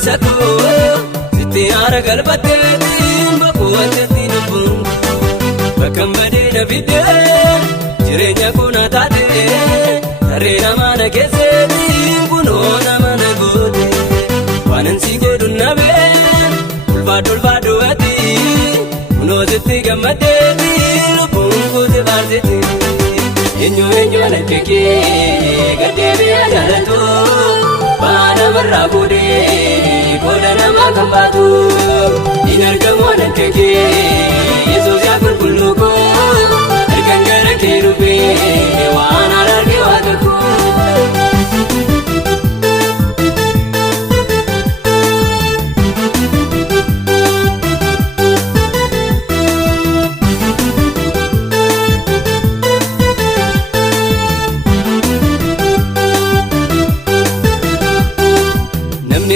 bilisa koo sitti aara galfatteetiin bakkuwwanteetti lubbuun bakkan badee na fiddee jireenya koo na taatee tarree namaa na keesseetiin kunoo nama na goote waanan si godhun nabeen ulfaadhu ati kunoo sitti gammaddeetiin lubbuun koote baarteetti eenyu ana kekee gaddeebi'aa jaalatu baana marraa boodee kooda namaa kan baatu hin argamu ana kekee Yesuus yaa qulqulluu koo harkaan gara kee dhufee waan alaarge waaqa koo.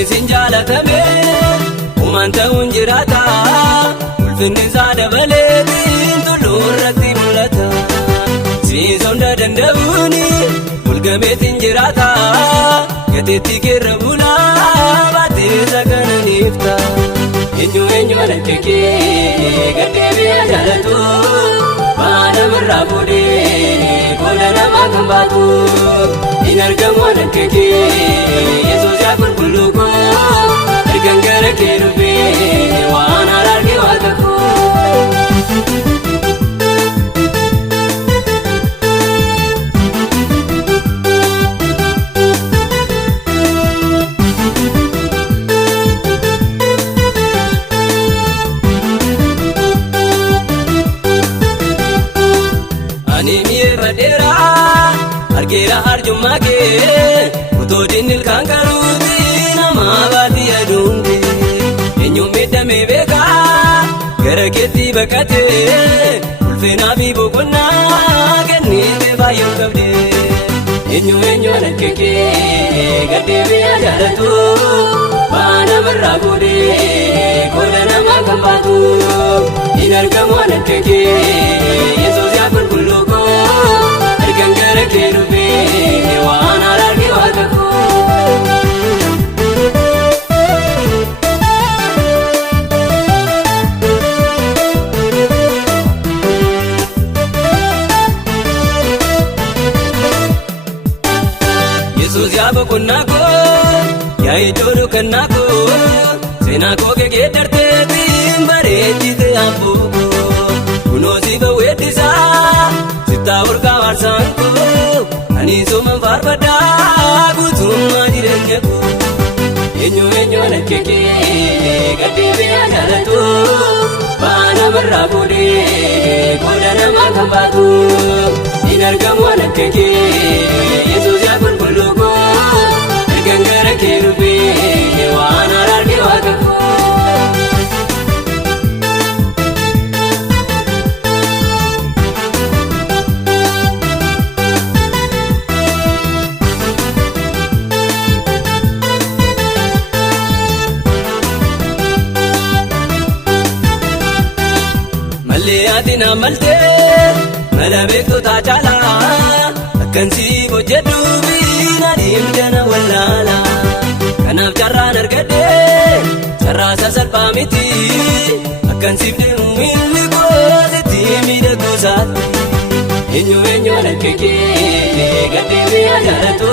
Sin jaalatame uumaan ta'uun jiraata ulfinni isaa dabaleetiin tulluu irratti mul'ata siin sonda danda'uun mulgameetiin jiraata gateetti keerra bulaa baatteessa kana niifta eenyu ana kekee gaddeebi'aa jaalatu baana marraa boodee kooda namaa kan baatu hin argamu ana kekee Yesuus yaa qulqulluu koo harkaan gara kee dhufee waan alaarge waaqa koo. Ani mi'eeffadheeraa argeera arjummaa kee utoo diinni ilkaan qaruutii namaa baadiyyaa duunde eenyuun miidhamee beekaa gara keetti baqatee ulfinaa fi boqonnaa kenniitee baay'een qabde eenyu ana kekee gaddeebi'aa jaalatu baana marraa boodee kooda namaa kan baatu hin argamu ana kekee Yesuus yaa qulqulluu koo harkaan gara kee dhufee waan alaarge waaqa koo. Yesuus yaa boqonnaa koo yaa iddoo dukkannaa koo seenaa koo geeddarteetiin bareechite hambuu koo kunoo siifa weeddisaa sittaa olkaa waarsaan koo ani sooman faarfadhaa guutummaa jireenya koo eenyu ana kekee gaddeebi'aa jaalatu baana marraa boodee kooda namaa kan baatu hin argamu ana kekee Yesuus yaa qulqulluu koo harkaan gara kee dhufee waan alaarge waaqa koo. Mallee ati na maltee mala beektotaa caalaa akkan siif hojjedhuufi na dhiibda na wallaala kanaaf carraan argadhee carraa sasalphaa miti akkan siif deemu miilli koo sitti miidhaguu isaatti eenyu ana kekee gaddeebi'aa jaalatu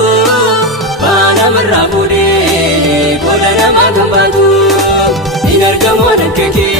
baana marraa boodee kooda namaa kan baatu hin argamu ana kekee